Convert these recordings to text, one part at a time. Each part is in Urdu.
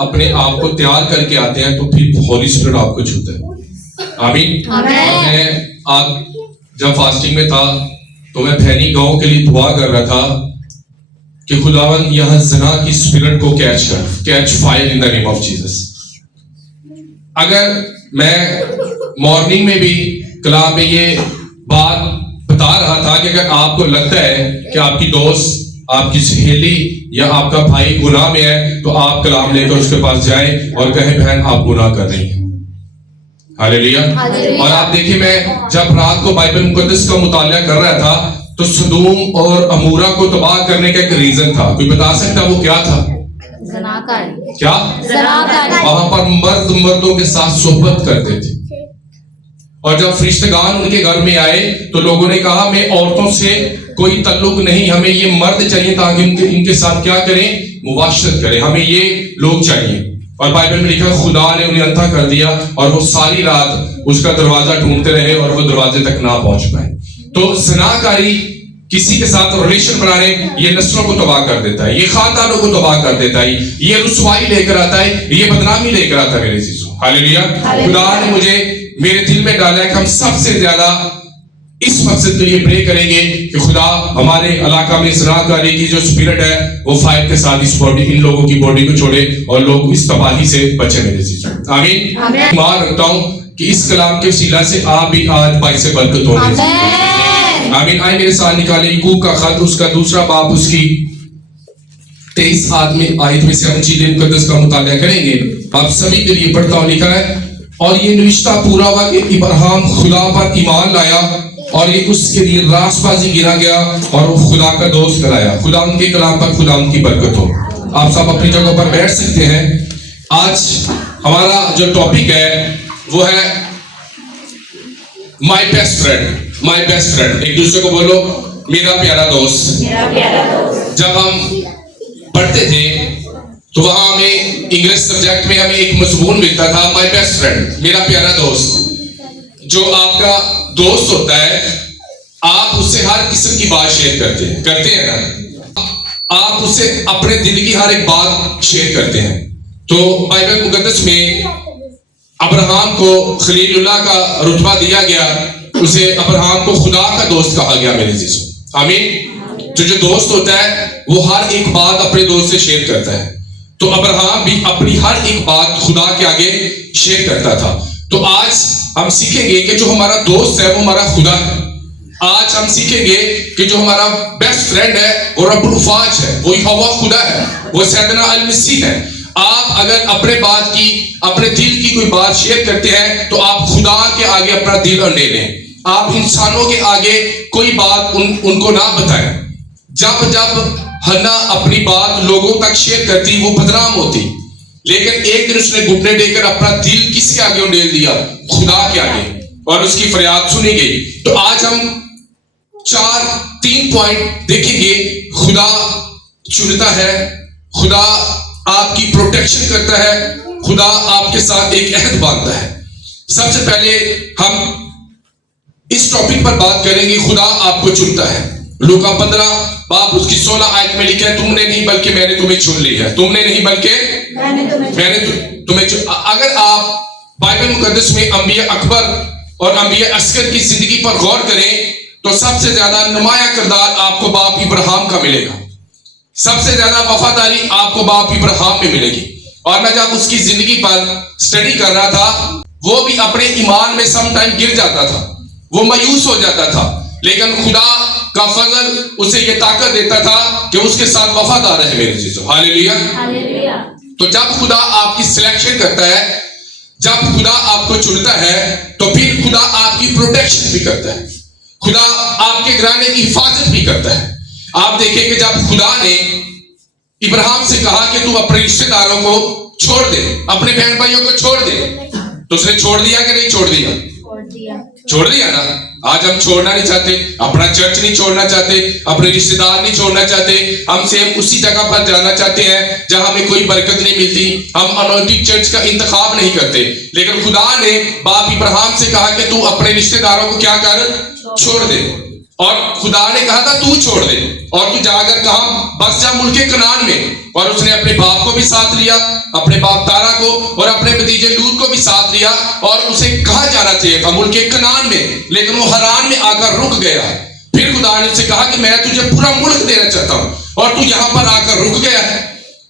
اپنے آپ کو تیار کر کے آتے ہیں تو پھر ہولی اسپرٹ آپ کو چھوتا ہے. آمین. میں آپ جب فاسٹنگ میں تھا تو میں پھینی گاؤں کے لیے دعا کر رہا تھا کہ خداوند یہاں زنا کی اسپرٹ کو catch fire in the name of Jesus. اگر میں مارننگ میں بھی کلام میں یہ بات بتا رہا تھا کہ اگر آپ کو لگتا ہے کہ آپ کی دوست، آپ کی سہیلی یا آپ کا بھائی گناہ میں ہے تو آپ کلام لے کر اس کے پاس جائیں اور کہیں بہن آپ گناہ کر رہی ہیں. ہاللیلویا. اور آپ دیکھیں میں جب رات کو بائبل مقدس کا مطالعہ کر رہا تھا تو سدوم اور عمورہ کو تباہ کرنے کا ایک ریزن تھا. کوئی بتا سکتا وہ کیا تھا؟ کیا؟ وہاں پر مرد مردوں کے ساتھ صحبت کرتے تھے اور جب فرشتگان ان کے گھر میں آئے تو لوگوں نے کہا ہمیں عورتوں سے کوئی تعلق نہیں، ہمیں یہ مرد چاہیے تاکہ ان کے ساتھ کیا کریں؟ مباشرت کریں، ہمیں یہ لوگ چاہیے. اور بائبل میں لکھا خدا نے انہیں اندھا کر دیا اور وہ ساری رات اس کا دروازہ ڈھونڈتے رہے اور وہ دروازے تک نہ پہنچ پائے. تو زناکاری، کسی کے ساتھ ریلیشن بنانے، یہ نسلوں کو تباہ کر دیتا ہے، یہ خاندانوں کو تباہ کر دیتا ہے، یہ رسوائی لے کر آتا ہے، یہ بدنامی لے کر آتا ہے. میرے عزیزوں ہاللیلویا. خدا نے مجھے میرے دل میں ڈالا ہے کہ ہم سب سے زیادہ اس مقصد کے لیے پرے کریں گے کہ خدا ہمارے علاقہ میں زناکاری کی جو اسپرٹ ہے وہ فائر کے ساتھ اس باڈی، ان لوگوں کی باڈی کو چھوڑے اور لوگ اس تباہی سے بچے. میرے عزیزوں آمین. ایمان رکھتا ہوں کہ اس کلام کے وسیلہ سے آپ بھی آج باعث برکت ہوگے. آمین. آئے میرے ساتھ نکالے یعقوب کا خط، اس کا دوسرا باب، اس کی 23 آیت میں سے ہم چیزیں مقدس کا مطالعہ کریں گے. آپ سبھی کے لیے پڑھتا ہوں. لکھا ہے اور یہ نوشتہ پورا ہوا کہ ابراہیم خدا پر ایمان لایا اور یہ اس کے لیے راست بازی گنا گیا اور وہ خدا کا دوست کرایا. خدا ان کے کلام پر خدا ان کی برکت ہو. آپ سب اپنی جگہ پر بیٹھ سکتے ہیں. آج ہمارا جو ٹاپک ہے وہ ہے my best friend. My best friend. ایک دوسرے کو بولو میرا پیارا دوست. جب ہم پڑھتے تھے تو وہاں ہمیں انگلش سبجیکٹ میں ہمیں ایک مضمون ملتا تھا مائی بیسٹ فرینڈ، میرا پیارا دوست. جو آپ کا دوست ہوتا ہے آپ اس سے ہر قسم کی بات شیئر کرتے ہیں نا. آپ اس سے اپنے دل کی ہر ایک بات شیئر کرتے ہیں. تو بائبل مقدس میں ابراہیم کو خلیل اللہ کا رتبہ دیا گیا، اسے ابراہیم کو خدا کا دوست کہا گیا. میرے عزیزوں آمین. جو دوست ہوتا ہے وہ ہر ایک بات اپنے دوست سے شیئر کرتا ہے. تو ابراہیم بھی اپنی ہر ایک بات خدا کے آگے شیئر کرتا تھا. تو آج ہم سیکھیں گے کہ جو ہمارا دوست ہے وہ ہمارا خدا ہے. آج ہم سیکھیں گے کہ جو ہمارا بیسٹ فرینڈ ہے وہ رب الافواج ہے، وہ یہوہ خدا ہے، وہ سیدنا المسیح ہے. آپ اگر اپنے دل کی کوئی بات شیئر کرتے ہیں تو آپ خدا کے آگے اپنا دل انڈے لیں. آپ انسانوں کے آگے کوئی بات ان کو نہ بتائیں. جب ہنا اپنی بات لوگوں تک شیئر کرتی وہ بدنام ہوتی، لیکن ایک دن اس نے گھٹنے دے کر اپنا دل کس کے آگے انڈیل دیا؟ خدا کے آگے، اور اس کی فریاد سنی گئی. تو آج ہم 3 پوائنٹ دیکھیں گے. خدا چنتا ہے، خدا آپ کی پروٹیکشن کرتا ہے، خدا آپ کے ساتھ ایک عہد باندھتا ہے. سب سے پہلے ہم اس ٹاپک پر بات کریں گے خدا آپ کو چنتا ہے. لوکا 15 باب اس کی 16 آیت میں لکھا ہے تم نے نہیں بلکہ میں نے تمہیں چن لی ہے. تم نے نہیں بلکہ میں نے تمہیں چن. اگر آپ بائبل مقدس میں انبیاء اکبر اور انبیاء اصغر کی زندگی پر غور کریں تو سب سے زیادہ نمایاں کردار آپ کو باپ ابراہیم کا ملے گا. سب سے زیادہ وفاداری آپ کو باپ ابراہیم میں ملے گی. اور میں جب اس کی زندگی پر سٹڈی کر رہا تھا وہ بھی اپنے ایمان میں سم ٹائم گر جاتا تھا، وہ مایوس ہو جاتا تھا، لیکن خدا کا فضل اسے یہ طاقت دیتا تھا کہ اس کے ساتھ وفادار رہے. میرے عزیزو ہاللیلویا. تو جب خدا آپ کی سلیکشن کرتا ہے، جب خدا آپ کو چنتا ہے تو پھر خدا آپ کی پروٹیکشن بھی کرتا ہے، خدا آپ کے گھرانے کی حفاظت بھی کرتا ہے. آپ دیکھیں کہ جب خدا نے ابراہیم سے کہا کہ تو اپنے رشتہ داروں کو چھوڑ دے، اپنے بہن بھائیوں کو چھوڑ دے، تو اس نے چھوڑ دیا کہ نہیں چھوڑ دیا؟ چھوڑ دیا نا. آج ہم چھوڑنا نہیں چاہتے، اپنا چرچ نہیں چھوڑنا چاہتے، اپنے رشتہ دار نہیں چھوڑنا چاہتے. ہم اسی جگہ پر جانا چاہتے ہیں جہاں ہمیں کوئی برکت نہیں ملتی. ہم انوینٹڈ چرچ کا انتخاب نہیں کرتے. لیکن خدا نے باپ ابراہیم سے کہا کہ تو اپنے رشتہ داروں کو کیا کر؟ چھوڑ دے. اور خدا نے کہا تھا تو چھوڑ دے اور تو جا کر کہاں بس جا ملک کنعان میں. اور اس نے اپنے باپ کو بھی ساتھ لیا, اپنے باپ تارا کو اور اپنے بھتیجے لوط کو بھی ساتھ لیا, اور اسے کہاں جانا چاہیے تھا ملک کنعان میں, لیکن وہ حران میں آ کر رک گیا. پھر خدا نے اسے کہا کہ میں تجھے پورا ملک دینا چاہتا ہوں, اور تو یہاں پر آ کر رک گیا ہے.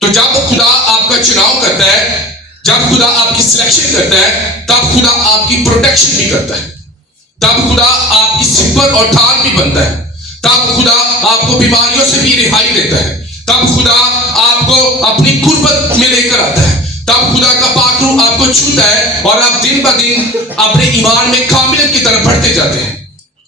تو جب خدا آپ کا چناؤ کرتا ہے, جب خدا آپ کی سلیکشن کرتا ہے, تب خدا آپ کی پروٹیکشن بھی کرتا ہے, تب خدا آپ کی سپر اور ڈھال بھی بنتا ہے, تب خدا آپ کو بیماریوں سے بھی رہائی دیتا ہے, تب خدا آپ کو اپنی قربت میں لے کر آتا ہے, تب خدا کا پاک روح آپ کو چھوتا ہے اور آپ دن بہ دن اپنے ایمان میں کاملیت کی طرف بڑھتے جاتے ہیں.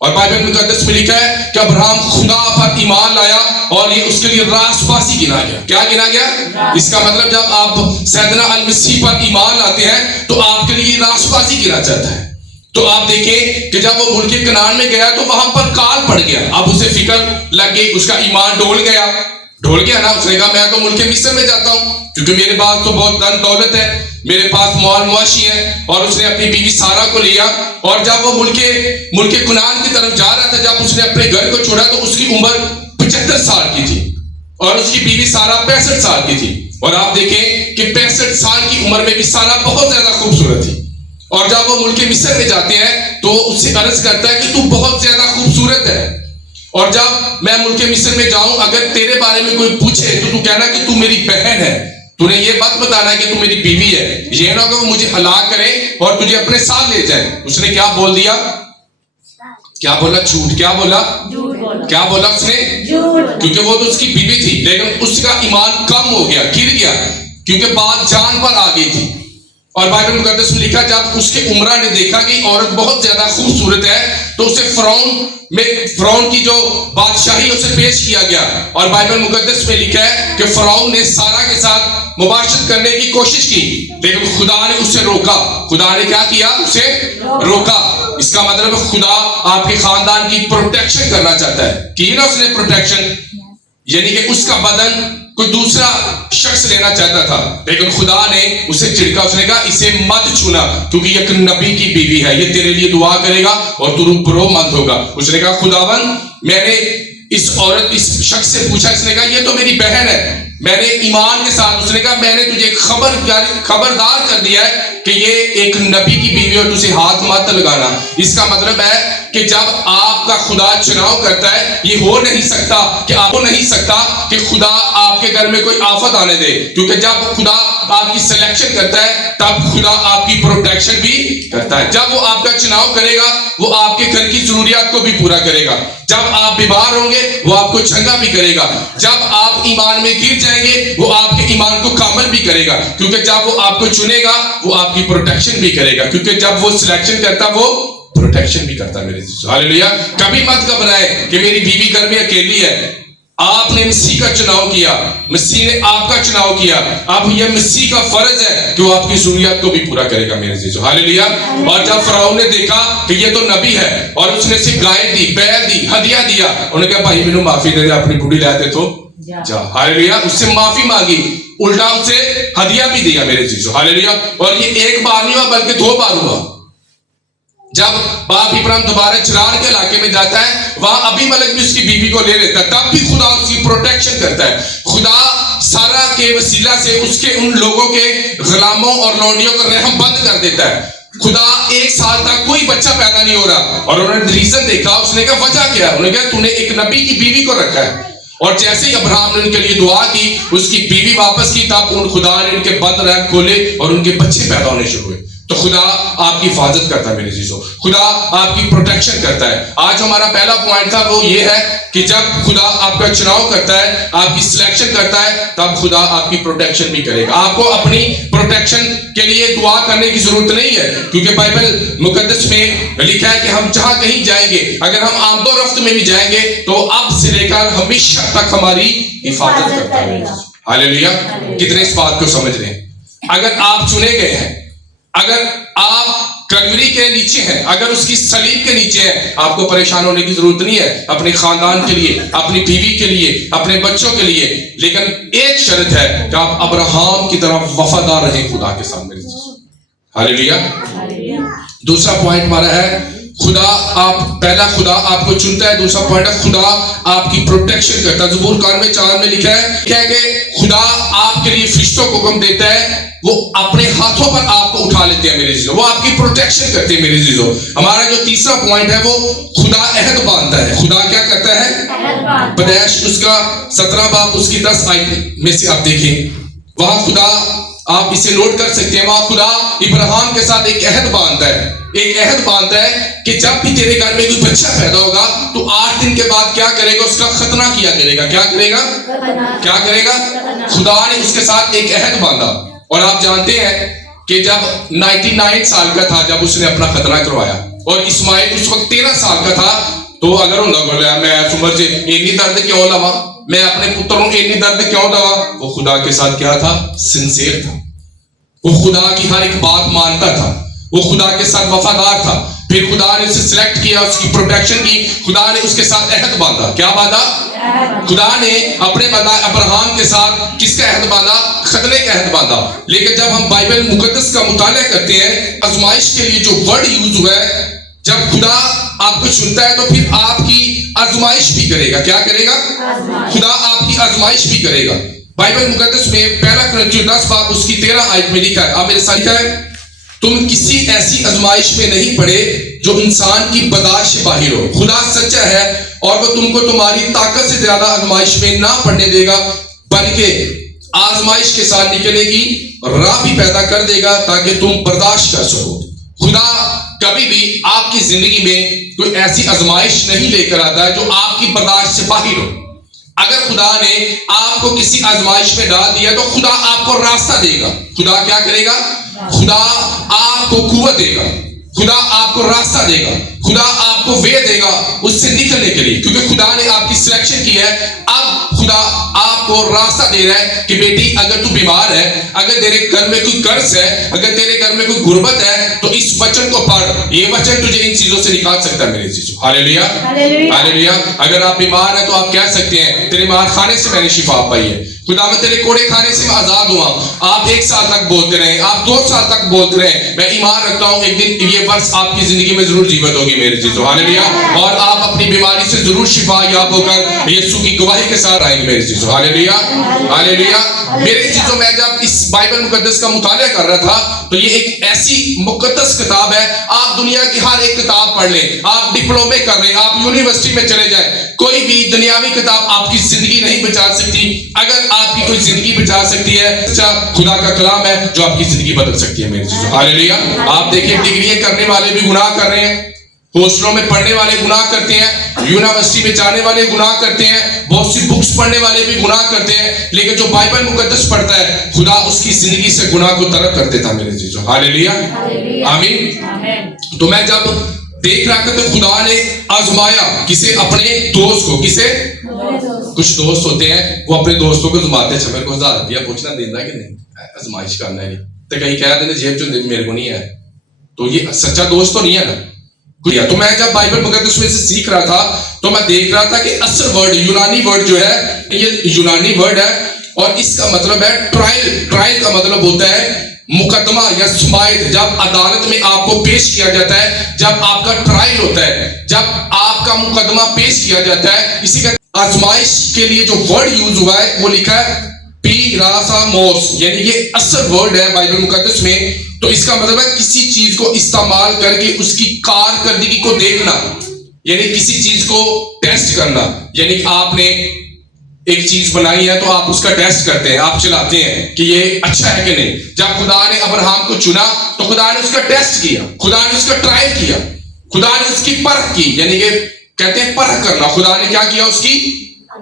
اور بائبل مقدس میں لکھا ہے کہ ابراہیم خدا پر ایمان لایا اور یہ اس کے لیے راست بازی گنا گیا. کیا گنا گیا؟ اس کا مطلب جب آپ سیدنا المسیح پر ایمان لاتے ہیں تو آپ کے لیے راست بازی گنا چاہتا ہے. تو آپ دیکھیں کہ جب وہ ملک کنعان میں گیا تو وہاں پر کال پڑ گیا. اب اسے فکر لگ گئی, اس کا ایمان ڈول گیا نا. اس نے کہا میں تو ملک مصر میں جاتا ہوں کیونکہ میرے پاس تو بہت دن دولت ہے, میرے پاس مال مواشی ہے. اور اس نے اپنی بیوی سارا کو لیا, اور جب وہ ملک کنعان کی طرف جا رہا تھا, جب اس نے اپنے گھر کو چھوڑا تو اس کی عمر 75 سال کی تھی اور اس کی بیوی سارا 65 سال کی تھی. اور آپ دیکھیں کہ 65 سال کی عمر میں بھی سارا بہت زیادہ خوبصورت تھی. اور جب وہ ملک مصر میں جاتے ہیں تو اس سے عرض کرتا ہے کہ تو بہت زیادہ خوبصورت ہے, اور جب میں ملک مصر میں جاؤں اگر تیرے بارے میں کوئی پوچھے تو کہنا کہ تو میری بہن ہے, تو نے یہ بات بتانا ہے کہ تو میری بیوی ہے. یہ نہ کہ وہ مجھے ہلاک کرے اور تجھے اپنے ساتھ لے جائے. اس نے کیا بول دیا؟ کیا بولا؟ جھوٹ. کیا بولا؟ کیا بولا اس نے؟ کیونکہ وہ تو اس کی بیوی تھی, لیکن اس کا ایمان کم ہو گیا, گر گیا, کیونکہ بات جان پر آ گئی تھی. اور بائبل مقدس میں لکھا جب اس کے عمرہ نے دیکھا کہ عورت بہت زیادہ خوبصورت ہے تو اسے فرعون کی جو بادشاہی اسے پیش کیا گیا. اور بائبل مقدس میں لکھا ہے کہ فرعون نے سارا کے ساتھ مباشرت کرنے کی کوشش کی, لیکن خدا نے اسے روکا. خدا نے کیا کیا؟ اسے روکا. اس کا مطلب خدا آپ کے خاندان کی پروٹیکشن کرنا چاہتا ہے. کی نا اس نے پروٹیکشن, یعنی کہ اس کا بدن کوئی دوسرا شخص لینا چاہتا تھا, لیکن خدا نے اسے چڑکا. اس نے کہا اسے مت چھونا کیونکہ یہ ایک نبی کی بیوی ہے, یہ تیرے لیے دعا کرے گا اور تو روح مند ہوگا. اس نے کہا خداوند میں نے اس شخص سے پوچھا, اس نے کہا یہ تو میری بہن ہے, میں نے ایمان کے ساتھ, اس نے کہا میں نے تجھے خبردار کر دیا ہے کہ یہ ایک نبی کی بیوی اور تجھے ہاتھ مت لگانا. اس کا مطلب ہے کہ جب آپ کا خدا چناؤ کرتا ہے یہ ہو نہیں سکتا کہ خدا آپ کے گھر میں کوئی آفت آنے دے, کیونکہ جب خدا آپ کی سلیکشن کرتا ہے تب خدا آپ کی پروٹیکشن بھی کرتا ہے. جب وہ آپ کا چناؤ کرے گا وہ آپ کے گھر کی ضروریات کو بھی پورا کرے گا. جب آپ بیمار ہوں گے وہ آپ کو چنگا بھی کرے گا. جب آپ ایمان میں گر جائیں گے وہ آپ کے ایمان کو کامل بھی کرے گا, کیونکہ جب وہ آپ کو چنے گا وہ آپ کی پروٹیکشن بھی کرے گا, کیونکہ جب وہ سلیکشن کرتا وہ پروٹیکشن بھی کرتا. میرے ہاللیلویا. کبھی مت گھبرائے کہ میری بیوی گھر میں اکیلی ہے. آپ نے مسیح کا چناؤ کیا, مسیح نے آپ کا چناؤ کیا, اب یہ مسیح کا فرض ہے کہ وہ آپ کی ضروریات کو بھی پورا کرے گا. میرے عزیزو ہاللیلویا. اور جب فرعون نے دیکھا کہ یہ تو نبی ہے اور اس نے صرف گائے دی, بیل دی, ہدیہ دیا, انہوں نے کہا بھائی مینوں معافی دے دے, اپنی بوڑھی لاتے تو جا. ہاللیلویا. اس سے معافی مانگی, الٹا اس سے ہدیہ بھی دیا. میرے عزیزو ہاللیلویا. اور یہ ایک بار نہیں ہوا بلکہ 2 بار ہوا. جب باپ ابراہیم دوبارہ چرار کے علاقے میں جاتا ہے وہاں ابھی ملک بھی اس کی بیوی کو لے لیتا ہے, تب بھی خدا اس کی پروٹیکشن کرتا ہے. خدا سارا کے وسیلہ سے اس کے ان لوگوں کے غلاموں اور لونڈیوں کا رحم بند کر دیتا ہے. خدا 1 سال تک کوئی بچہ پیدا نہیں ہو رہا, اور انہوں نے ریزن دیکھا, اس نے کہا وجہ کیا ہے؟ انہوں نے کہا تو نے ایک نبی کی بیوی کو رکھا ہے. اور جیسے ہی ابراہیم نے ان کے لیے دعا کی, اس کی بیوی واپس کی, تب ان خدا نے ان کے بند رحم کھولے اور ان کے بچے پیدا ہونے شروع ہوئے. تو خدا آپ کی حفاظت کرتا ہے. میرے عزیزو خدا آپ کی پروٹیکشن کرتا ہے. آج ہمارا پہلا پوائنٹ تھا وہ یہ ہے کہ جب خدا آپ کا چناؤ کرتا ہے, آپ کی سلیکشن کرتا ہے, تب خدا آپ کی پروٹیکشن بھی کرے گا. آپ کو اپنی پروٹیکشن کے لیے دعا کرنے کی ضرورت نہیں ہے, کیونکہ بائبل مقدس میں لکھا ہے کہ ہم جہاں کہیں جائیں گے, اگر ہم آمد و رفت میں بھی جائیں گے تو اب سے لے کر ہمیشہ تک ہماری حفاظت کرتا ہے. ہاللیلویا. کتنے اس بات کو سمجھ رہے ہیں؟ اگر آپ چنے گئے ہیں, اگر آپ کلوری کے نیچے ہیں, اگر اس کی صلیب کے نیچے ہیں, آپ کو پریشان ہونے کی ضرورت نہیں ہے اپنے خاندان کے لیے, اپنی بیوی کے لیے, اپنے بچوں کے لیے. لیکن ایک شرط ہے کہ آپ ابراہیم کی طرح وفادار رہیں خدا کے سامنے. ہاللیلویا. دوسرا پوائنٹ ہمارا ہے خدا خدا آپ کو چنتا ہے. دوسرا پوائنٹ ہے خدا آپ کی پروٹیکشن کرتا ہے. زبور 91:4 میں لکھا ہے کہ خدا آپ کے لیے فرشتوں کو حکم دیتا ہے, وہ اپنے ہاتھوں پر آپ کو اٹھا لیتے ہیں میرے عزیزوں, وہ آپ کی پروٹیکشن کرتے ہیں میرے عزیزوں. ہمارا جو تیسرا پوائنٹ ہے وہ خدا عہد باندھتا ہے. خدا کیا کرتا ہے؟ پیدائش اس کا 17 باب اس کی 10 آیت میں سے آپ دیکھیں, وہاں خدا, آپ اسے نوٹ کر سکتے ہیں, وہاں خدا ابراہیم کے ساتھ ایک عہد باندھتا ہے. ایک عہد باندھتا ہے کہ جب بھی تیرے گھر میں کوئی بچہ پیدا ہوگا تو 8 دن کے بعد کیا کرے گا؟ اس کا ختنہ کیا کرے گا. کیا کرے گا؟ کیا کرے گا؟ خدا نے اس کے ساتھ ایک عہد باندھا. اور آپ جانتے ہیں کہ جب 99 سال کا تھا جب اس نے اپنا ختنہ کروایا, اور اسماعیل اس وقت 13 سال کا تھا, تو اگر انہوں نے میں عمر سے اینی درد کیوں لوا, میں اپنے پتروں اینی درد کیوں دوا, وہ خدا کے ساتھ کیا تھا؟ سنسیئر تھا. وہ خدا کی ہر ایک بات مانتا تھا, وہ خدا کے ساتھ وفادار تھا. پھر خدا نے اسے سلیکٹ کیا, اس کی پروٹیکشن کی, خدا نے اس کے ساتھ عہد باندھا. کیا باندھا؟ خدا نے اپنے ابراہیم کے ساتھ کس کا عہد باندھا؟ ختنے کا عہد باندھا. لیکن جب ہم بائبل مقدس کا مطالعہ کرتے ہیں, آزمائش کے لیے جو ورڈ یوز ہوا ہے, جب خدا آپ کو چنتا ہے تو پھر آپ کی آزمائش بھی کرے گا. کیا کرے گا؟ خدا آپ کی آزمائش بھی کرے گا. بائبل مقدس میں 1 کرنتھیوں 10 باب اس کی 13 آیت میں لکھا ہے, آپ میرے ساتھ لکھا ہے, تم کسی ایسی آزمائش میں نہیں پڑے جو انسان کی برداشت سے باہر ہو. خدا سچا ہے اور وہ تم کو تمہاری طاقت سے زیادہ آزمائش میں نہ پڑنے دے گا, بلکہ آزمائش کے ساتھ نکلنے کی راہ بھی پیدا کر دے گا تاکہ تم برداشت کر سکو. خدا کبھی بھی آپ کی زندگی میں کوئی ایسی آزمائش نہیں لے کر آتا ہے جو آپ کی برداشت سے باہر ہو. اگر خدا نے آپ کو کسی آزمائش میں ڈال دیا تو خدا آپ کو راستہ دے گا. خدا کیا کرے گا؟ خدا آپ کو قوت دے گا, خدا آپ کو راستہ دے گا, خدا آپ کو وے دے گا اس سے نکلنے کے لیے, کیونکہ خدا نے آپ کی سلیکشن کی ہے. اب خدا آپ کو راستہ دے رہا ہے کہ بیٹی اگر تو بیمار ہے, اگر تیرے گھر میں کوئی قرض ہے, اگر تیرے گھر میں کوئی غربت ہے, تو اس وچن کو پڑھ, یہ وچن تجھے ان چیزوں سے نکال سکتا ہے میرے عزیزو. ہاللیلویا, ہاللیلویا. اگر آپ بیمار ہیں تو آپ کہہ سکتے ہیں تیرے مار خانے سے میں نے شفا پائی ہے, خدا میں تیرے کوڑے کھانے سے میں آزاد ہوا. آپ 1 سال تک بولتے رہیں, آپ 2 سال تک بولتے رہیں, میں ایمان رکھتا ہوں ایک دن یہ ورس آپ کی زندگی میں ضرور جیوت ہوگی میرے چیزوں. ہاللیلویا. اور آپ اپنی بیماری سے ضرور شفا یاب ہو کر یسوع کی گواہی کے ساتھ آئیں گے میرے چیزوں. ہاللیلویا, ہاللیلویا. میرے چیزوں میں جب اس بائبل مقدس کا مطالعہ کر رہا تھا تو یہ ایک ایسی مقدس کتاب ہے, آپ دنیا کی ہر ایک کتاب پڑھ لیں, آپ ڈپلومے کر لیں, آپ یونیورسٹی میں چلے جائیں, کوئی بھی دنیاوی کتاب آپ کی زندگی نہیں بچا سکتی. اگر آپ کی کوئی زندگی بچا سکتی ہے, سچا خدا کا کلام ہے جو آپ کی زندگی بدل سکتی ہے میرے چیزوں. ہاللیلویا. آپ دیکھیں ڈگریاں کرنے والے بھی گناہ کر رہے ہیں, ہاسٹلوں میں پڑھنے والے گناہ کرتے ہیں, یونیورسٹی میں جانے والے گناہ کرتے ہیں, بہت سی بکس پڑھنے والے بھی گناہ کرتے ہیں, لیکن جو بائبل مقدس پڑھتا ہے خدا اس کی زندگی سے گناہ کو ترک کر دیتا میرے چیزوں. ہاللیلویا, آمین. تو میں جب دیکھ رہا تھا تو خدا نے آزمایا کسے؟ اپنے دوست کو. کسے؟ کچھ دوست ہوتے ہیں وہ اپنے دوستوں کو آزماتے ہیں, میرے کو 1000 روپیہ پوچھنا دینا کہ نہیں, آزمائش کرنا ہے تو کہیں کہہ دینا جیب چ میرے کو نہیں ہے, تو یہ سچا دوست تو نہیں ہے نا. تو میں جب بائبل مقدس میں سے سیکھ رہا تھا تو میں دیکھ رہا تھا کہ اصل ورڈ یونانی ورڈ جو ہے یہ یونانی ورڈ ہے, اور اس کا مطلب ہے ٹرائل. ٹرائل کا مطلب ہوتا ہے مقدمہ یا سماعت. جب عدالت میں آپ کو پیش کیا جاتا ہے, جب آپ کا ٹرائل ہوتا ہے, جب آپ کا مقدمہ پیش کیا جاتا ہے, اسی کا آزمائش کے لیے جو ورڈ یوز ہوا ہے وہ لکھا ہے پیراساموس, یعنی یہ اصل ورڈ ہے بائبل مقدس میں. تو اس کا مطلب ہے کسی چیز کو استعمال کر کے اس کی کارکردگی کو دیکھنا, یعنی کسی چیز کو ٹیسٹ کرنا. یعنی آپ نے ایک چیز بنائی ہے تو آپ اس کا ٹیسٹ کرتے ہیں, آپ چلاتے ہیں کہ یہ اچھا ہے کہ نہیں. جب خدا نے ابراہیم کو چنا تو خدا نے اس کا ٹیسٹ کیا, خدا نے اس کا ٹرائل کیا, خدا نے اس کی پرکھ کی, یعنی کہ کہتے ہیں پرکھ کرنا. خدا نے کیا کیا؟ اس کی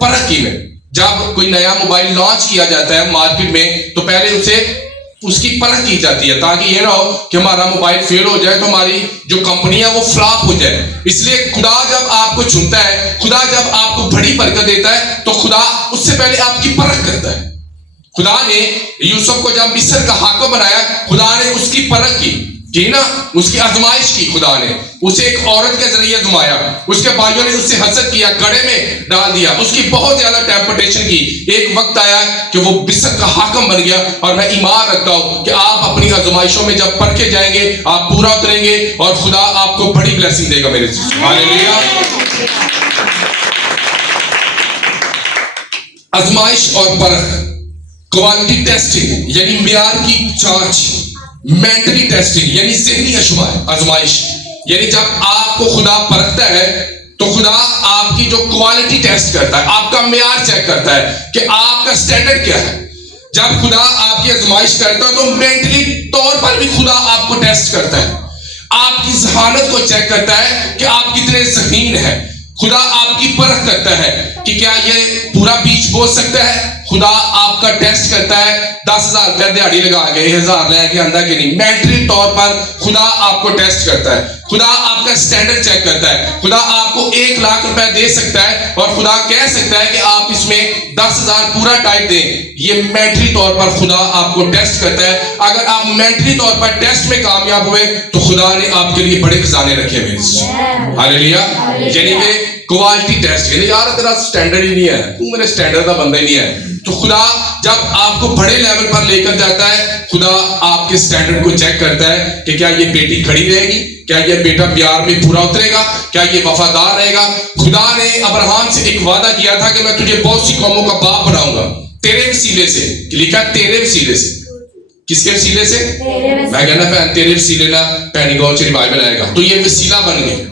پرکھ کی. میں جب کوئی نیا موبائل لانچ کیا جاتا ہے مارکیٹ میں تو پہلے اسے اس کی پرکھ کی جاتی ہے تاکہ یہ نہ ہو کہ ہمارا موبائل فیل ہو جائے تو ہماری جو کمپنی ہے وہ فلاپ ہو جائے. اس لیے خدا جب آپ کو چنتا ہے, خدا جب آپ کو بڑی برکت دیتا ہے تو خدا اس سے پہلے آپ کی پرکھ کرتا ہے. خدا نے یوسف کو جب مصر کا حاکم بنایا, خدا نے اس کی پرکھ کی. کی نا, اس کی آزمائش کی خدا نے. اسے ایک عورت کے ذریعے آزمایا, اس کے بھائیوں نے اس سے حسد کیا, گڑھے میں ڈال دیا, اس کی بہت زیادہ ٹیمپٹیشن کی. ایک وقت آیا کہ وہ مصر کا حاکم بن گیا. اور میں ایمان رکھتا ہوں کہ آپ اپنی آزمائشوں میں جب پرکھے جائیں گے آپ پورا اتریں گے اور خدا آپ کو بڑی بلیسنگ دے گا میرے چیز. ہاللیلویا. آزمائش اور پرکھ, کوالٹی ٹیسٹنگ یعنی معیار کی جانچ, مینٹلی ٹیسٹنگ یعنی ذہنی آزمائش. یعنی جب آپ کو خدا پرکھتا ہے تو خدا آپ کی جو کوالٹی ٹیسٹ کرتا ہے, آپ کا معیار چیک کرتا ہے کہ آپ کا سٹینڈرڈ کیا ہے. جب خدا آپ کی آزمائش کرتا ہے تو مینٹلی طور پر بھی خدا آپ کو ٹیسٹ کرتا ہے, آپ کی ذہانت کو چیک کرتا ہے کہ آپ کتنے ذہین ہیں. خدا آپ کی پرکھ کرتا ہے کہ کیا یہ پورا بیچ بو سکتا ہے. خدا آپ کا ٹیسٹ کرتا ہے. 10,000 روپے دیہڑی لگا کے 1,000 لے کے اندر کے نہیں, مینٹلی طور پر خدا آپ کو ٹیسٹ کرتا ہے. خدا آپ کا سٹینڈرڈ چیک کرتا ہے. خدا آپ کو 1,00,000 روپے دے سکتا ہے اور خدا کہہ سکتا ہے کہ آپ اس میں 10,000 پورا ٹائپ دیں. یہ مینٹلی طور پر خدا آپ کو ٹیسٹ کرتا ہے. اگر آپ مینٹلی طور پر ٹیسٹ میں کامیاب ہوئے تو خدا نے آپ کے لیے بڑے خزانے رکھے ہوئے. ہاللیلویا. یعنی کہ کوالٹی ٹیسٹ, یعنی یار تیرا سٹینڈرڈ ہی نہیں ہے, تو میرے سٹینڈرڈ کا بندہ ہی نہیں ہے. تو خدا جب آپ کو بڑے لیول پر لے کر جاتا ہے, خدا آپ کے سٹینڈرڈ کو چیک کرتا ہے کہ کیا یہ بیٹی کھڑی رہے گی, کیا یہ بیٹا پیار میں پورا اترے گا, کیا یہ وفادار رہے گا. خدا نے ابراہیم سے ایک وعدہ کیا تھا کہ میں تجھے بہت سی قوموں کا باپ بناؤں گا تیرے وسیلے سے. لکھا تیرے وسیلے سے. کس کے وسیلے سے؟ میں کہنا پہن تیرے وسیلے نا پہنی گاؤں سے ریوائول آئے گا. تو یہ وسیلہ بن گئی.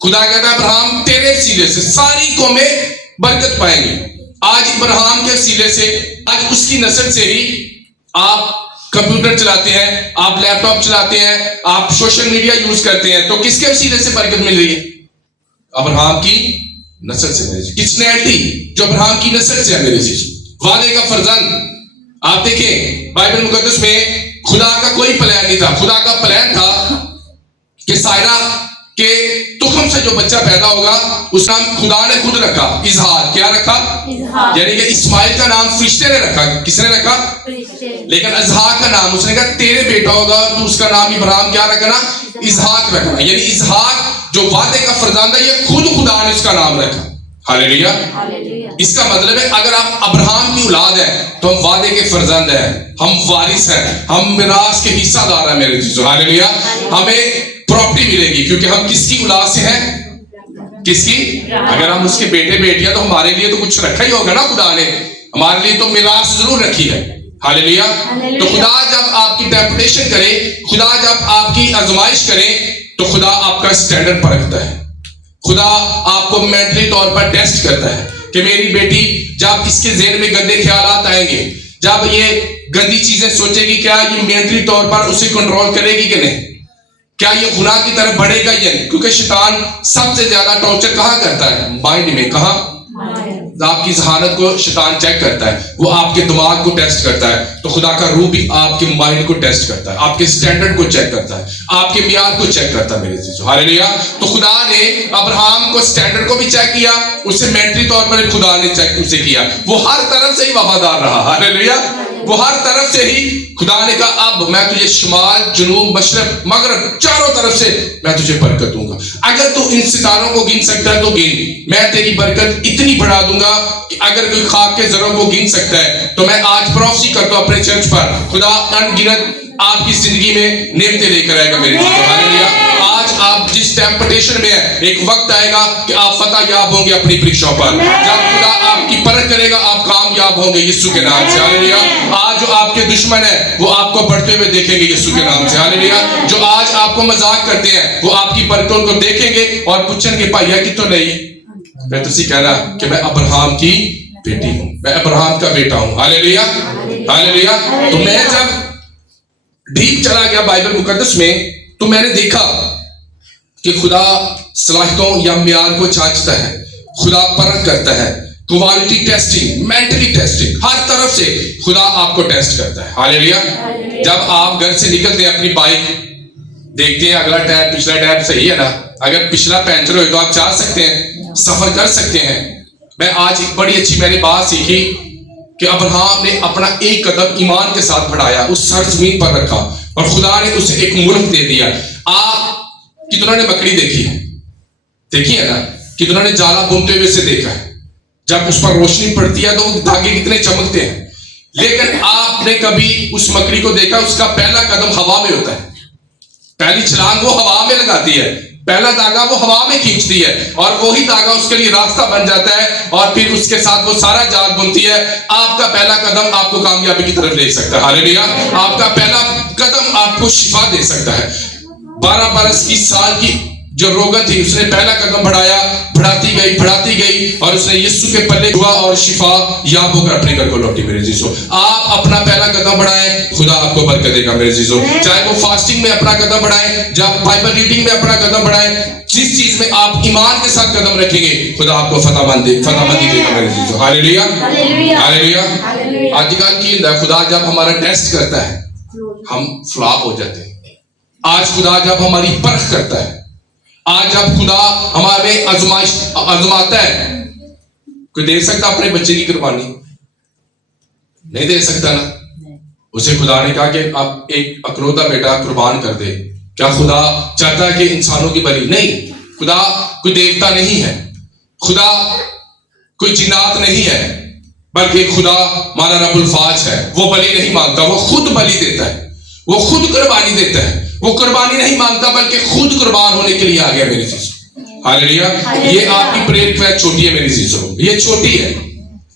خدا کہتا ہے ابراہیم تیرے وسیلے سے ساری قومیں برکت پائیں گی. آج ابراہیم کے وسیلے سے, آج اس کی نسل سے ہی آپ کمپیوٹر چلاتے ہیں, آپ لیپ ٹاپ چلاتے ہیں, آپ سوشل میڈیا یوز کرتے ہیں. تو کس کے وسیلے سے برکت مل رہی ہے؟ ابراہیم کی نسل سے. کس نے ایٹی جو ابراہیم کی نسل سے ہے میرے چیز, وعدے کا فرزند. آپ دیکھیں بائبل مقدس میں خدا کا کوئی پلان نہیں تھا. خدا کا پلان تھا کہ سائرہ کہ تخم سے جو بچہ پیدا ہوگا اس نام خدا نے خود رکھا اسحاق. کیا رکھا؟ یعنی کہ اسماعیل کا نام فرشتے نے رکھا. کس نے رکھا؟ لیکن اسحاق کا نام اس نے کہا تیرے بیٹا ہوگا تو اس کا نام ابراہیم کیا رکھنا؟ اسحاق رکھنا. یعنی اسحاق جو وعدے کا فرزند ہے یہ خود خدا نے اس کا نام رکھا. ہاللیلویا. اس کا مطلب ہے اگر آپ ابراہیم کی اولاد ہیں تو ہم وعدے کے فرزند ہیں, ہم وارث ہیں, ہم میراث کے حصہ دار ہیں میرے چیزوں. ہاللیلویا. ہمیں پراپرٹی ملے گی کیونکہ ہم کس کی اولاد سے ہیں؟ کس کی؟ اگر ہم اس کے بیٹے بیٹیاں تو ہمارے لیے تو کچھ رکھا ہی ہوگا نا. خدا نے ہمارے لیے تو میراث ضرور رکھی ہے. ہاللیلویا. تو خدا جب آپ کی ٹیمپٹیشن کرے, خدا جب آپ کی آزمائش کرے تو خدا آپ کا سٹینڈرڈ پرکھتا ہے. خدا آپ کو مینٹلی طور پر ٹیسٹ کرتا ہے کہ میری بیٹی جب اس کے ذہن میں گندے خیالات آئیں گے, جب یہ گندی چیزیں سوچے گی, کیا یہ مینٹلی طور پر اسے کنٹرول کرے گی کہ نہیں؟ کیا یہ گناہ کی طرف بڑھے گا یا نہیں؟ کیونکہ شیطان سب سے زیادہ ٹارچر کہاں کرتا ہے؟ مائنڈ میں. کہاں؟ آپ کی ذہانت کو شیطان چیک کرتا ہے, وہ آپ کے دماغ کو ٹیسٹ کرتا ہے. تو خدا کا روح بھی آپ کے مائنڈ کو ٹیسٹ کرتا ہے, آپ کے سٹینڈرڈ کو چیک کرتا ہے, آپ کے معیار کو چیک کرتا ہے میرے چیزوں. ہاللیلویا. تو خدا نے ابراہیم کو سٹینڈرڈ کو بھی چیک کیا, اسے مینٹلی طور پر خدا نے چیک اسے کیا. وہ ہر طرف سے ہی وفادار رہا. ہاللیلویا. وہ ہر طرف سے ہی خدا نے کہا اب میں تجھے شمال, جنوب, مشرق, مغرب چاروں طرف سے میں تجھے برکت دوں گا. اگر تو ان ستاروں کو گن سکتا ہے تو گن, میں تیری برکت اتنی بڑھا دوں گا کہ اگر کوئی خاک کے ذروں کو گن سکتا ہے تو میں آج پروفیسی کرتا ہوں اپنے چرچ پر, خدا ان گنت آپ کی زندگی میں نعمتیں لے کر آئے گا میرے دوستو. ہاللیلویا. آج آپ جس ٹیمپٹیشن میں ہیں ایک وقت آئے گا کہ آپ فتح یاب ہوں گے اپنی پریکشاؤں پر. جب خدا آپ کی پرکھ کرے گا آپ کامیاب ہوں گے یسوع کے نام سے. ہاللیلویا. آج جو آپ کے دشمن ہیں وہ آپ کو بڑھتے ہوئے دیکھیں گے یسوع کے نام سے. ہاللیلویا. جو آج آپ کو مذاق کرتے ہیں وہ آپ کی برکتوں کو دیکھیں گے اور پوچھیں گے بھائی کی تو نہیں, میں تو کہنا کہ میں ابراہیم کی بیٹی ہوں, میں ابراہیم کا بیٹا ہوں. ہاللیلویا. ہاللیلویا. تو میں جب ڈیپ چلا گیا بائبل مقدس میں تو میں نے دیکھا کہ خدا صلاحیتوں یا معیار کو جانچتا ہے, خدا پرکھ کرتا ہے, کوالٹی ٹیسٹنگ, مینٹلی ٹیسٹنگ, ہر طرف سے خدا آپ کو ٹیسٹ کرتا ہے. ہاللیلویا. جب آپ گھر سے نکلتے ہیں اپنی بائک دیکھتے ہیں اگلا ٹائر پچھلا ٹائر صحیح ہے نا, اگر پچھلا پینچر ہوئے تو آپ چل سکتے ہیں, سفر کر سکتے ہیں. میں آج ایک بڑی اچھی میں نے بات سیکھی کہ ابراہیم نے اپنا ایک قدم ایمان کے ساتھ بڑھایا, اس سرزمین پر رکھا. اور خدا نے اسے ایک ملک دے دیا. آپ کتنوں نے بکری دیکھی ہے؟ دیکھی ہے نا؟ کتنوں نے جالا بنتے ہوئے اسے دیکھا ہے؟ جب اس پر روشنی پڑتی ہے تو وہ دھاگے کتنے چمکتے ہیں. لیکن آپ نے کبھی اس مکڑی کو دیکھا؟ اس کا پہلا قدم ہوا میں ہوتا ہے. پہلی چھلانگ وہ ہوا میں لگاتی ہے, پہلا دھاگا وہ ہوا میں کھینچتی ہے, اور وہی دھاگا اس کے لیے راستہ بن جاتا ہے, اور پھر اس کے ساتھ وہ سارا جال بنتی ہے. آپ کا پہلا قدم آپ کو کامیابی کی طرف لے سکتا ہے. ہاللیلویا. آپ کا پہلا قدم آپ کو شفا دے سکتا ہے. 12 برس کی سال کی جو روگن تھی, اس نے پہلا قدم بڑھایا, بڑھاتی گئی اور اس نے یسوع کے پلے ہوا اور شفا یاب ہو کر اپنے گھر کو لوٹی. میرے عزیزو, آپ اپنا پہلا قدم بڑھائیں, خدا آپ کو برکت دے گا. میرے عزیزو, چاہے وہ فاسٹنگ میں اپنا قدم بڑھائیں, جب بائبل ریڈنگ میں اپنا قدم بڑھائیں, جس چیز میں آپ ایمان کے ساتھ قدم رکھیں گے, خدا آپ کو فتح مندی دے گا. میرے عزیزو, ہاللیلویا, ہاللیلویا. آج کل کی خدا جب ہمارا ٹیسٹ کرتا ہے ہم فلاپ ہو جاتے ہیں. آج خدا جب ہماری پرکھ کرتا ہے, آج جب خدا ہمارے آزماتا ہے, کوئی دے سکتا اپنے بچے کی قربانی؟ نہیں دے سکتا نا. اسے خدا نے کہا کہ آپ ایک اکلوتا بیٹا قربان کر دے. کیا خدا چاہتا ہے کہ انسانوں کی بلی؟ نہیں. خدا کوئی دیوتا نہیں ہے, خدا کوئی جنات نہیں ہے, بلکہ خدا ہمارا رب الفاظ ہے. وہ بلی نہیں مانگتا, وہ خود بلی دیتا ہے, وہ خود قربانی دیتا ہے. وہ قربانی نہیں مانگتا بلکہ خود قربان ہونے کے لیے آ گیا. میری چیز, ہاللیلویا. یہ آپ کی پریئر ریکویسٹ چھوٹی ہے میری چیزوں, یہ چھوٹی ہے.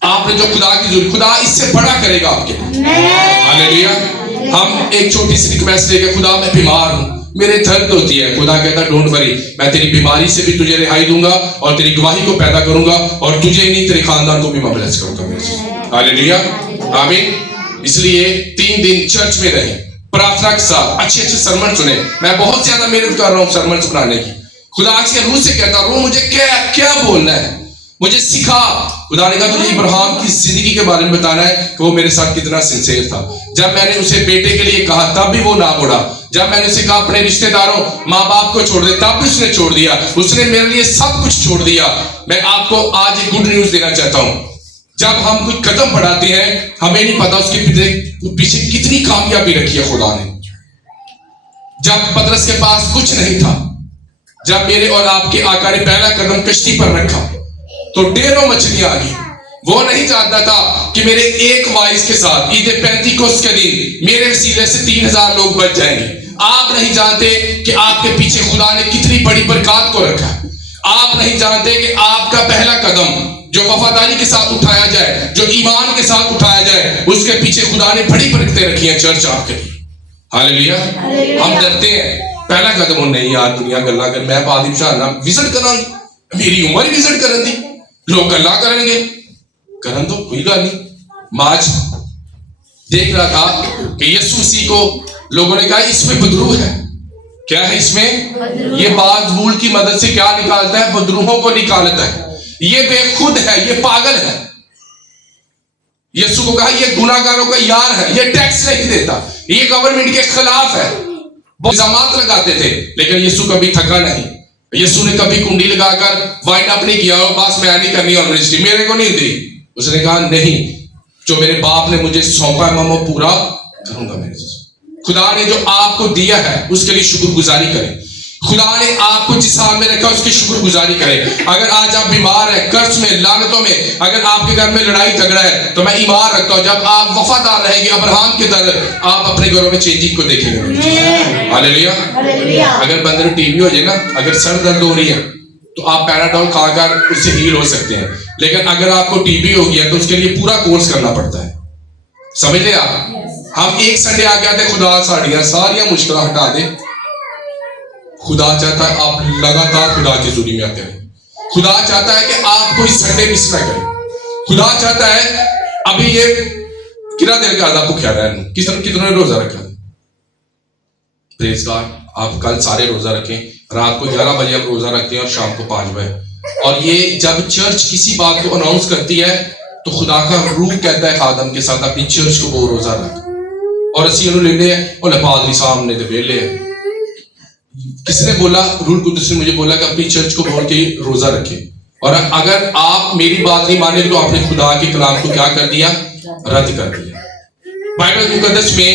آپ نے جو خدا کی ضرورت, خدا اس سے بڑا کرے گا آپ کے لیے. ہاللیلویا. ہم ایک چھوٹی سی ریکویسٹ لے کے, خدا میں بیمار ہوں, میرے درد ہوتی ہے. خدا کہتا ہے ڈونٹ وری, میں تیری بیماری سے بھی تجھے رہائی دوں گا اور تیری گواہی کو پیدا کروں گا, اور تجھے نہیں تیرے خاندان کو بھی میں بلیس کروں گا. میری چیز, ہاللیلویا, آمین. اس لیے 3 دن چرچ میں رہیں, پرارتھنا کے ساتھ اچھے سرمن سنیں. میں بہت زیادہ محنت کر رہا ہوں سرمن بنانے کی. خدا آج کے روح سے کہتا روح مجھے کیا بولنا ہے, مجھے سکھا. خدا نے کہا تجھے ابراہیم کی زندگی کے بارے میں بتانا ہے کہ وہ میرے ساتھ کتنا سنسیئر تھا. جب میں نے اسے بیٹے کے لیے کہا تب بھی وہ نہ مڑا. جب میں نے اسے کہا اپنے رشتہ داروں ماں باپ کو چھوڑ دے, تب بھی اس نے چھوڑ دیا. اس نے میرے لیے سب کچھ چھوڑ دیا. میں آپ کو آج ایک گڈ نیوز دینا چاہتا ہوں. جب ہم کوئی قدم بڑھاتے ہیں ہمیں نہیں پتا اس کے پیچھے کتنی کامیابی رکھی ہے خدا نے. جب پطرس کے پاس کچھ نہیں تھا, جب میرے اور آپ کے آقا نے پہلا قدم کشتی پر رکھا تو ڈیروں مچھلیاں آ گئی. وہ نہیں چاہتا تھا کہ میرے ایک وائس کے ساتھ عید پینتیکوست کے دن میرے وسیلے سے 3000 لوگ بچ جائیں گے. آپ نہیں جانتے کہ آپ کے پیچھے خدا نے کتنی بڑی برکات کو رکھا. آپ نہیں جانتے کہ آپ کا پہلا قدم جو وفاداری کے ساتھ اٹھایا جائے, جو ایمان کے ساتھ اٹھایا جائے, اس کے پیچھے خدا نے بڑی برکتیں رکھی ہیں چرچ آپ کے لیے. ہاللیلویا. ہم ڈرتے ہیں پہلا قدم, نہیں یار دنیا گلا کر, میں پادی شاہ وزٹ کرنا, میری عمر ہی وزٹ کرن دی, لوگ گلا کریں گے, کرن تو کوئی گل نہیں. ماج دیکھ رہا تھا کہ یسوع مسیح کو لوگوں نے کہا اس میں بدروح ہے. کیا ہے اس میں؟ یہ باز بول کی مدد سے کیا نکالتا ہے؟ بدروحوں کو نکالتا ہے. یہ بے خود ہے, یہ پاگل ہے. یسوع کو کہا یہ گناہگاروں کا یار ہے, یہ ٹیکس نہیں دیتا, یہ گورنمنٹ کے خلاف ہے. وہ الزامات لگاتے تھے لیکن یسوع کبھی تھکا نہیں. یسوع نے کبھی کنڈی لگا کر وائنڈ اپ نہیں کیا, بس میں نہیں کرنی اور منسٹری میرے کو نہیں دی. اس نے کہا نہیں, جو میرے باپ نے مجھے سونپا ہے میں وہ پورا کروں گا. میرے خدا نے جو آپ کو دیا ہے اس کے لیے شکر گزاری کریں. خدا نے آپ کو جس حال میں رکھا اس کی شکر گزاری کریں. اگر آج آپ بیمار ہیں, قرض میں, لعنتوں میں, اگر آپ کے گھر میں لڑائی جھگڑا ہے, تو میں ایمان رکھتا ہوں جب آپ وفادار رہیں گے ابراہیم کے طرح, آپ اپنے گھروں میں چینجنگ کو دیکھیں گے. ہاللیلویا. اگر بندے میں ٹی بی ہو جائے نا, اگر سر درد ہو رہی ہے تو آپ پیراڈول کھا کر اس سے ہیل ہو سکتے ہیں. لیکن اگر آپ کو ٹی بی ہو گیا تو اس کے لیے پورا کورس کرنا پڑتا ہے. سمجھ لیں آپ. ہم ایک سنڈے آ گیا تھے, خدا ساریاں مشکلیں ہٹا دے. خدا چاہتا ہے آپ لگاتار خدا کی حضوری میں آتے رہیں. خدا چاہتا ہے کہ آپ کوئی سنڈے مس نہ کریں. خدا چاہتا ہے ابھی یہ کتنا دیر کا آدھا بھوکا رہنا, کتنے روزہ رکھا. پریز گاڈ, آپ کل سارے روزہ رکھیں. رات کو 11 بجے آپ روزہ رکھتے ہیں اور شام کو 5 بجے. اور یہ جب چرچ کسی بات کو اناؤنس کرتی ہے تو خدا کا روح کہتا ہے خادم کے ساتھ اپنی چرچ کو وہ روزہ رکھ. اور اسی انہوں لے لے اور پادری صاحب نے تو لے. کس نے بولا؟ روح القدس نے مجھے بولا کہ اپنی چرچ کو بول کے روزہ رکھے. اور اگر آپ میری بات نہیں مانے تو آپ نے خدا کے کلام کو کیا کر دیا؟ رد کر دیا. بائبل مقدس میں